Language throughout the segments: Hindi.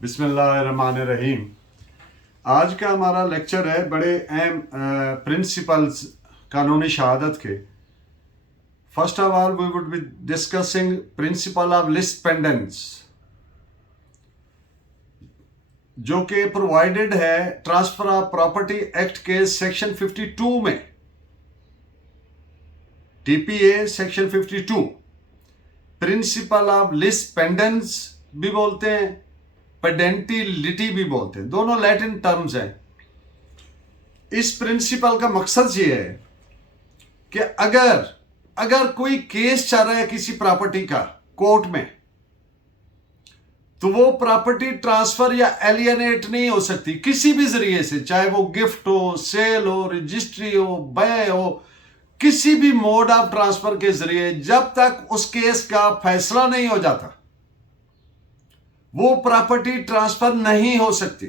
बिस्मिल्लाहिर्रहमानिर्रहीम। आज का हमारा लेक्चर है बड़े अहम प्रिंसिपल्स कानूनी शहादत के। First of all we would be discussing principle of lis pendens, जो कि प्रोवाइडेड है ट्रांसफर ऑफ प्रॉपर्टी एक्ट के सेक्शन 52 में। TPA section 52 principle of lis pendens भी बोलते हैं, पेडेंटिलिटी भी बोलते हैं, दोनों लैटिन टर्म्स हैं। इस प्रिंसिपल का मकसद ये है कि अगर कोई केस चल रहा है किसी प्रॉपर्टी का कोर्ट में, तो वो प्रॉपर्टी ट्रांसफर या एलियनेट नहीं हो सकती किसी भी जरिए से, चाहे वो गिफ्ट हो, सेल हो, रजिस्ट्री हो, बय हो, किसी भी मोड ऑफ ट्रांसफर के जरिए, जब तक उस केस का फैसला नहीं हो जाता वो प्रॉपर्टी ट्रांसफर नहीं हो सकती।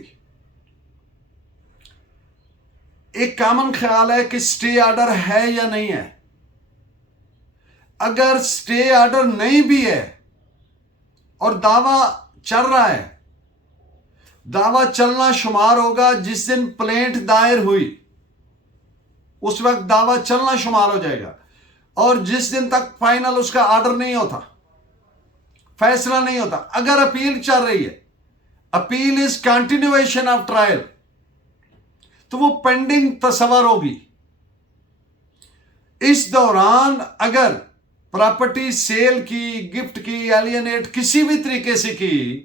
एक कॉमन ख्याल है कि स्टे ऑर्डर है या नहीं है। अगर स्टे ऑर्डर नहीं भी है और दावा चल रहा है, दावा चलना शुमार होगा जिस दिन प्लेंट दायर हुई, उस वक्त दावा चलना शुमार हो जाएगा। और जिस दिन तक फाइनल उसका ऑर्डर नहीं होता, फैसला नहीं होता, अगर अपील चल रही है, appeal is continuation of trial, तो वो पेंडिंग तस्वर होगी। इस दौरान अगर प्रॉपर्टी सेल की, गिफ्ट की, एलियनेट किसी भी तरीके से की,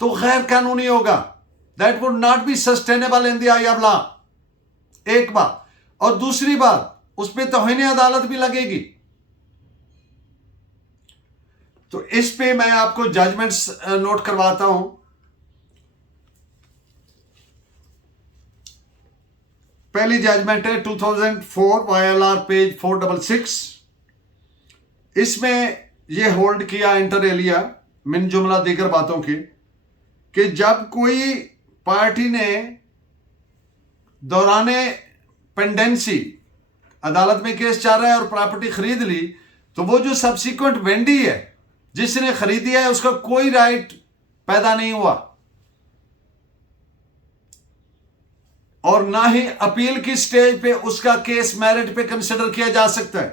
तो गैर कानूनी होगा। That would not be sustainable in the eye of law. एक बात, और दूसरी बात, उस पर तौहीन अदालत भी लगेगी। तो इस पे मैं आपको जजमेंट्स नोट करवाता हूं। पहली जजमेंट है 2004 YLR पेज 466। इसमें यह होल्ड किया इंटर एलिया मिन जुमला दीगर बातों की कि जब कोई पार्टी ने दौराने पेंडेंसी, अदालत में केस चल रहा है और प्रॉपर्टी खरीद ली, तो वो जो सब्सिक्वेंट वेंडी है, जिसने खरीदी है, उसका कोई राइट पैदा नहीं हुआ और ना ही अपील की स्टेज पे उसका केस मेरिट पे कंसिडर किया जा सकता है।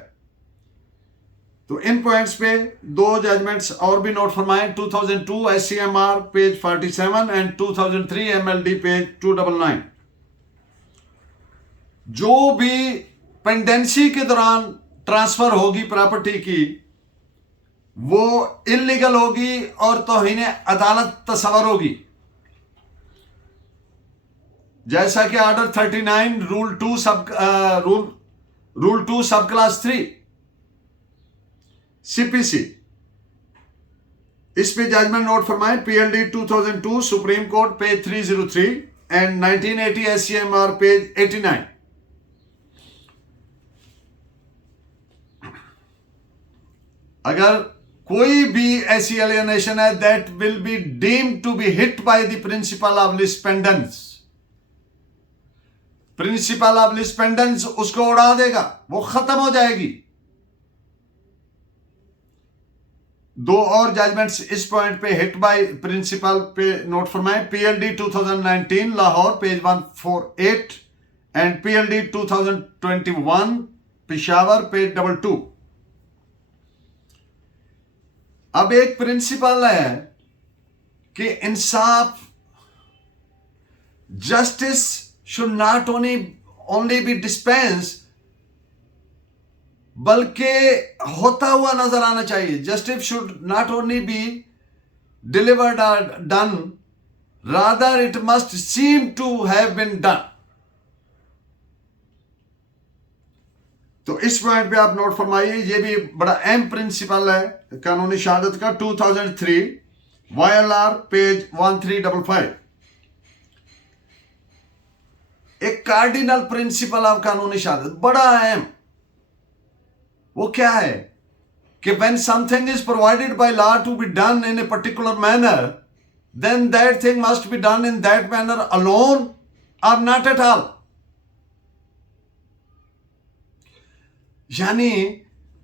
तो इन पॉइंट्स पे दो जजमेंट्स और भी नोट फरमाएं। 2002 SCMR page 47 and 2003 MLD page 299। जो भी पेंडेंसी के दौरान ट्रांसफर होगी प्रॉपर्टी की, वो इलीगल होगी और तौहीन अदालत तस्वर होगी। जैसा कि ऑर्डर 39 रूल 2 सब क्लास 3 CPC, इस पे जजमेंट नोट फरमाएं। PLD 2002 supreme court page 303 and 1980 SCMR page 89। अगर कोई भी ऐसी एलियनेशन है that will be deemed to be hit by the principle of lis pendens, principle of lis pendens उसको उड़ा देगा, वो खत्म हो जाएगी। दो और जजमेंट्स इस पॉइंट पे हिट बाय प्रिंसिपल पे नोट फरमाएं। PLD 2019 Lahore page 148 and PLD 2021 Peshawar page 22। अब एक प्रिंसिपल है कि इंसाफ, justice should not only be dispense, बल्कि होता हुआ नजर आना चाहिए। Justice should not only be delivered और done, rather it must seem to have been done. तो इस पॉइंट पे आप नोट फरमाइए, ये भी बड़ा अहम प्रिंसिपल है कानूनी शहादत का। 2003 YLR पेज 1355। एक कार्डिनल प्रिंसिपल ऑफ कानूनी शहादत, बड़ा अहम। वो क्या है कि when something is provided by law to be done in a particular manner, then that thing must be done in that manner alone or not at all। यानी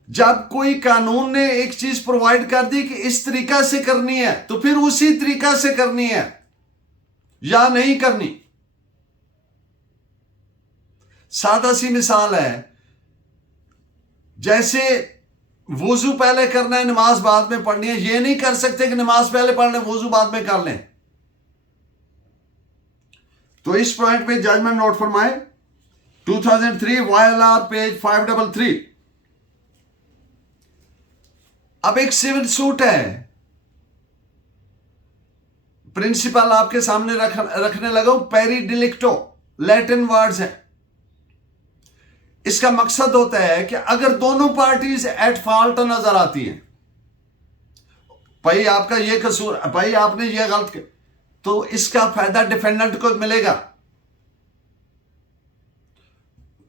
जब कोई कानून ने एक चीज प्रोवाइड कर दी कि इस तरीका से करनी है, तो फिर उसी तरीका से करनी है या नहीं करनी। सादा सी मिसाल है, जैसे वुजू पहले करना है, नमाज बाद में पढ़नी है। ये नहीं कर सकते कि नमाज पहले पढ़ लें, वुजू बाद में कर लें। तो इस पॉइंट पे जजमेंट नोट फरमाए 2003 YLR पेज 533। अब एक सिविल सूट है, प्रिंसिपल आपके सामने रखने लगा हूं। पेरी डिलिक्टो लैटिन वर्ड्स है। इसका मकसद होता है कि अगर दोनों पार्टीज एट फॉल्ट नजर आती हैं, भाई आपका ये कसूर, भाई आपने ये गलत किया, तो इसका फायदा डिफेंडेंट को मिलेगा।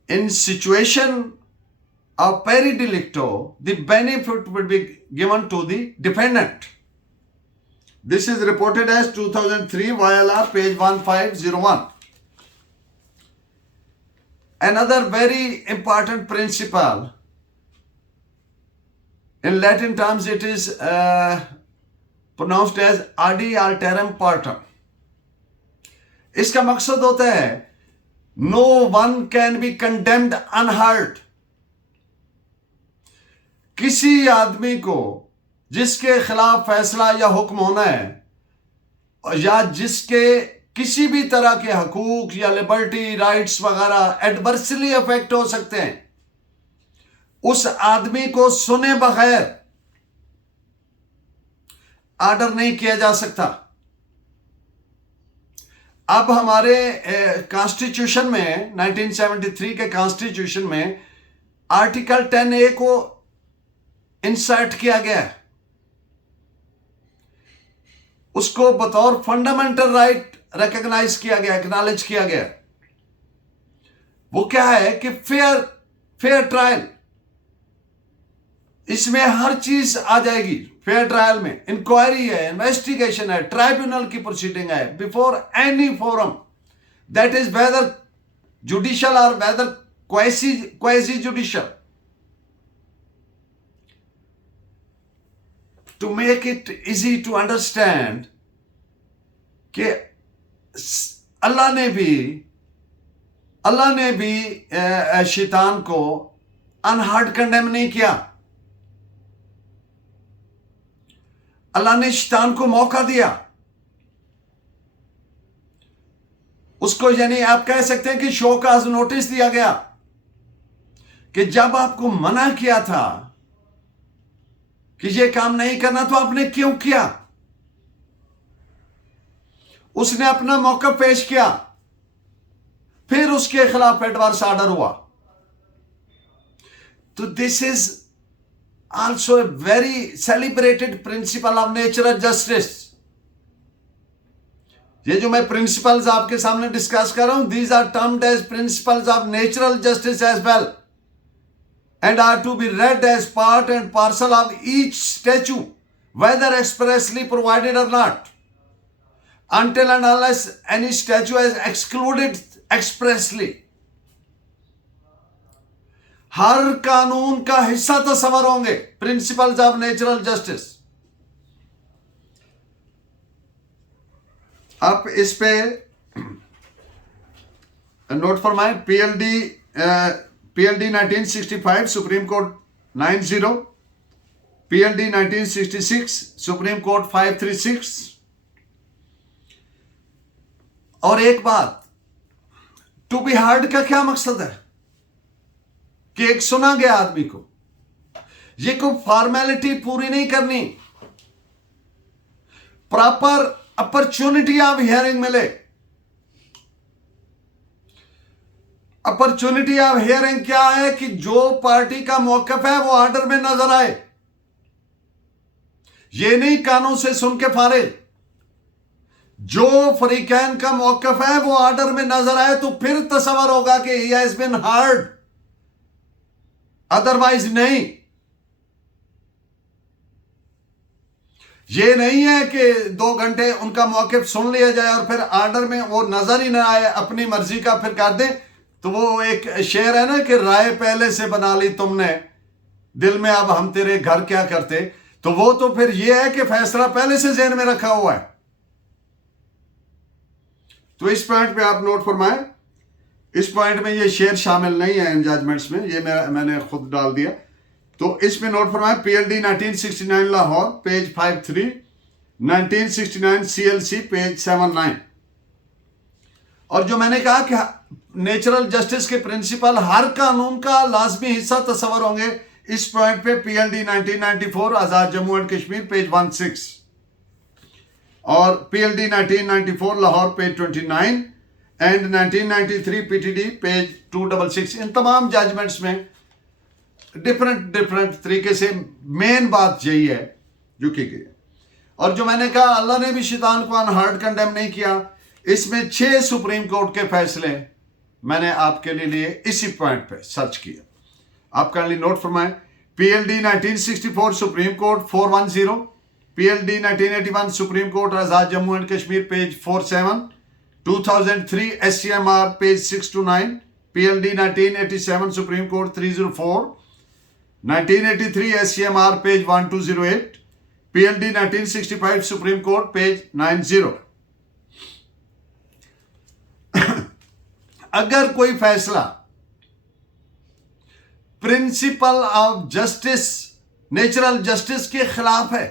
In situation of pari delicto the benefit will be given to the defendant. This is reported as 2003 YLR page 1501। Another very important principle, in Latin terms it is pronounced as ad alteram partem। इसका मकसद होता है no one can be condemned unheard। किसी आदमी को जिसके खिलाफ फैसला या हुक्म होना है या जिसके किसी भी तरह के हकूक या लिबर्टी राइट्स वगैरह एडवर्सली अफेक्ट हो सकते हैं, उस आदमी को सुने बगैर ऑर्डर नहीं किया जा सकता। अब हमारे कॉन्स्टिट्यूशन में 1973 के कॉन्स्टिट्यूशन में आर्टिकल 10A को इंसर्ट किया गया है। उसको बतौर फंडामेंटल राइट रिकॉग्नाइज किया गया, एक्नॉलेज किया गया। वो क्या है कि फेयर ट्रायल, इसमें हर चीज आ जाएगी। फेयर ट्रायल में इंक्वायरी है, इन्वेस्टिगेशन है, ट्राइब्यूनल की प्रोसीडिंग है before any forum, that is whether judicial और whether quasi judicial. To make it easy to understand कि अल्लाह ने भी शैतान को अनहर्ड कंडेम नहीं किया। अल्लाह ने शैतान को मौका दिया। उसको यानी आप कह सकते हैं कि शो काज नोटिस दिया गया कि जब आपको मना किया था कि ये काम नहीं करना, तो आपने क्यों किया? उसने अपना मौका पेश किया, फिर उसके खिलाफ एडवर्स ऑर्डर हुआ। तो this is also a very celebrated principle of natural justice. ये जो मैं प्रिंसिपल्स आपके सामने डिस्कस कर रहा हूं, these are termed as principles of natural justice as well and are to be read as part and parcel of each statute, whether expressly provided or not, until and unless any statute is excluded expressly। हर कानून का हिस्सा तस्वर होंगे प्रिंसिपल्स ऑफ नेचुरल जस्टिस। आप इस पे नोट फरमाएं, PLD 1965 supreme court 90, PLD 1966 supreme court 536। और एक बात, टू बी हर्ड का क्या मकसद है कि एक सुना गया आदमी को, ये कोई फॉर्मेलिटी पूरी नहीं करनी, प्रॉपर अपॉर्चुनिटी ऑफ हियरिंग मिले। अपॉर्चुनिटी ऑफ हियरिंग क्या है कि जो पार्टी का मौकफ है वो ऑर्डर में नजर आए। ये नहीं कानून से सुन के फारिग, जो फरीकैन का मौकफ है वो ऑर्डर में नजर आए तो फिर तस्वर होगा कि he has been heard, otherwise नहीं। ये नहीं है कि 2 घंटे उनका मौकफ सुन लिया जाए और फिर ऑर्डर में वो नजर ही ना आए, अपनी मर्जी का फिर कर दें। तो वो एक शेर है ना कि राय पहले से बना ली तुमने, दिल में अब हम तेरे घर क्या करते, तो वो तो फिर ये है कि फैसला पहले से ज़हन में रखा हुआ है। तो इस पॉइंट पे आप नोट फरमाएं, इस पॉइंट में ये शेयर शामिल नहीं है इन जजमेंट्स में, ये मैंने खुद डाल दिया। तो इसमें नोट फरमाएं, PLD 1969 Lahore page 53, 1969 CLC page 79। और जो मैंने कहा कि नेचुरल जस्टिस के प्रिंसिपल हर कानून का लाजमी हिस्सा तस्वर होंगे, इस पॉइंट पे PLD 1994 Azad Jammu and Kashmir page 16 और PLD 1994 Lahore page 29 and 1993 PTD page 266। इन तमाम जजमेंट्स में डिफरेंट तरीके से मेन बात यही है जो की गई। और जो मैंने कहा अल्लाह ने भी शैतान को अनहर्ड कंडेम नहीं किया, इसमें 6 सुप्रीम कोर्ट के फैसले मैंने आपके लिए इसी पॉइंट पे सर्च किया। आप काइंडली नोट फरमाएं, PLD 1964 supreme court 410, PLD 1981 supreme court Azad Jammu and Kashmir page 47, 2003 SCMR page 629, PLD 1987 supreme court 304, 1983 SCMR page 1208, PLD 1965 supreme court page 90। अगर कोई फैसला principle of justice, natural justice के खिलाफ है,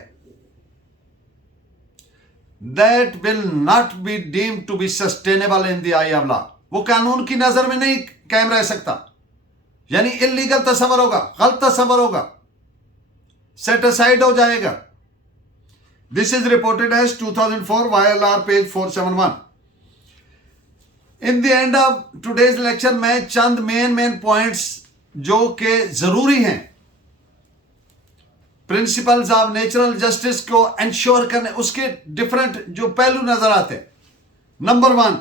that will not be deemed to be sustainable in the eye of law. वो कानून की नजर में नहीं कायम रह सकता, यानी इलीगल तस्वर होगा, गलत तस्वर होगा, सेट असाइड हो जाएगा। This is reported as 2004 YLR page 471। In the end of today's lecture मैं चंद मेन पॉइंट्स जो कि जरूरी हैं प्रिंसिपल्स ऑफ नेचुरल जस्टिस को इंश्योर करने, उसके डिफरेंट जो पहलू नजर आते हैं। नंबर 1,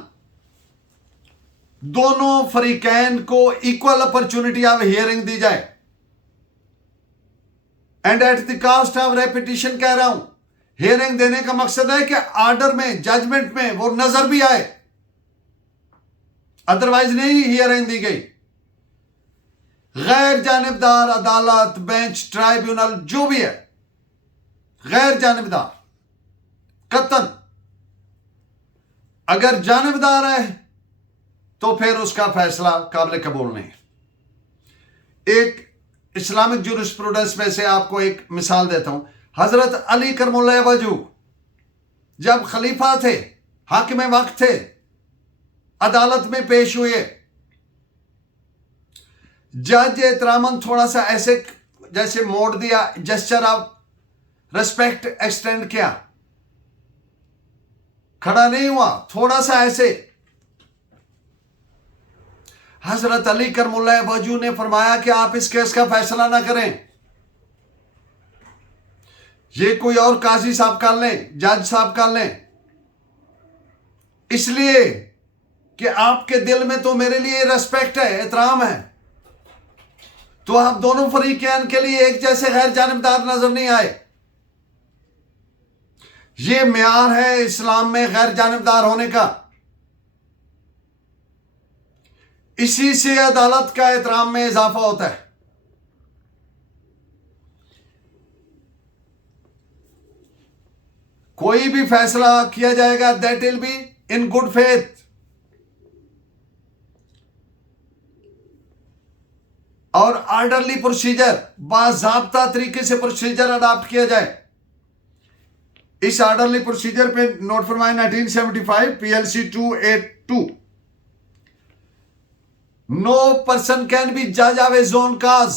दोनों फरीकैन को इक्वल अपॉर्चुनिटी ऑफ हियरिंग दी जाए, and at the cost of repetition कह रहा हूं। हियरिंग देने का मकसद है कि ऑर्डर में, जजमेंट में वो नजर भी आए, अदरवाइज नहीं हियरिंग दी गई। गैर जानिबदार अदालत, बेंच, ट्राइब्यूनल जो भी है, गैर जानिबदार कतन, अगर जानिबदार है तो फिर उसका फैसला काबिल कबूल नहीं। एक इस्लामिक जुरिस्प्रूडेंस में से आपको एक मिसाल देता हूं। हजरत अली करमुल्लाह वजह जब खलीफा थे, हाकिम वक्त थे, अदालत में पेश हुए, जज एहतरामन थोड़ा सा ऐसे जैसे मोड़ दिया, जेस्चर ऑफ रिस्पेक्ट एक्सटेंड किया, खड़ा नहीं हुआ, थोड़ा सा ऐसे। हजरत अली करमुल्लाह वजह ने फरमाया कि आप इस केस का फैसला ना करें, ये कोई और काजी साहब कर लें, जज साहब कर लें, इसलिए कि आपके दिल में तो मेरे लिए रेस्पेक्ट है, एहतराम है, तो आप दोनों फरीकैन के लिए एक जैसे गैर जानिबदार नजर नहीं आए। ये म्यार है इस्लाम में गैर जानिबदार होने का। इसी से अदालत का एहतराम में इजाफा होता है। कोई भी फैसला किया जाएगा that will be in good faith, और ऑर्डरली प्रोसीजर, बाज़ाब्ता तरीके से प्रोसीजर अडॉप्ट किया जाए। इस ऑर्डरली प्रोसीजर पे नोट फरमाए 1975 PLC 282, no person can be जज ऑफ ए जोन काज।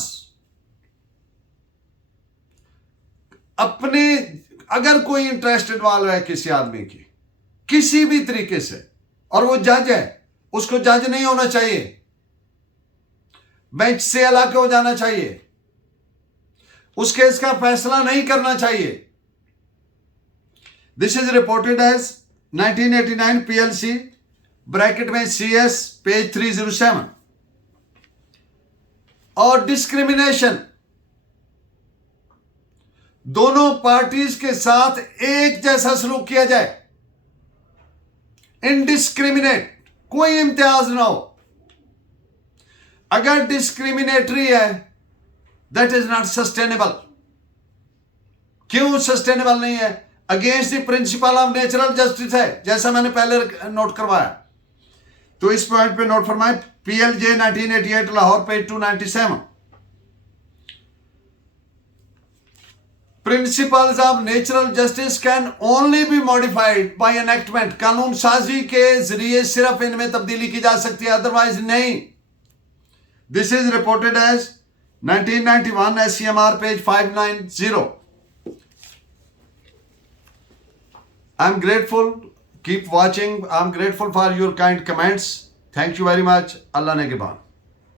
अपने अगर कोई इंटरेस्ट इन्वॉल्व है किसी आदमी की किसी भी तरीके से, और वो जज है, उसको जज नहीं होना चाहिए, बेंच से अलग हो जाना चाहिए, उस केस का फैसला नहीं करना चाहिए। This is reported as 1989 PLC bracket में CS पेज 307। और डिस्क्रिमिनेशन, दोनों पार्टीज के साथ एक जैसा सलूक किया जाए, इनडिस्क्रिमिनेट, कोई इम्तियाज ना हो। अगर डिस्क्रिमिनेटरी है दैट इज नॉट सस्टेनेबल। क्यों सस्टेनेबल नहीं है? Against the principle of natural justice है, जैसा मैंने पहले नोट करवाया। तो इस पॉइंट पे नोट फरमाए, PLJ 1988 Lahore page 297। Principles of natural justice can only be modified by enactment. कानून साजी के जरिए सिर्फ इनमें तब्दीली की जा सकती है, अदरवाइज नहीं। This is reported as 1991 SCMR page 590। I'm grateful. Keep watching. I'm grateful for your kind comments. Thank you very much. Allah Negeban.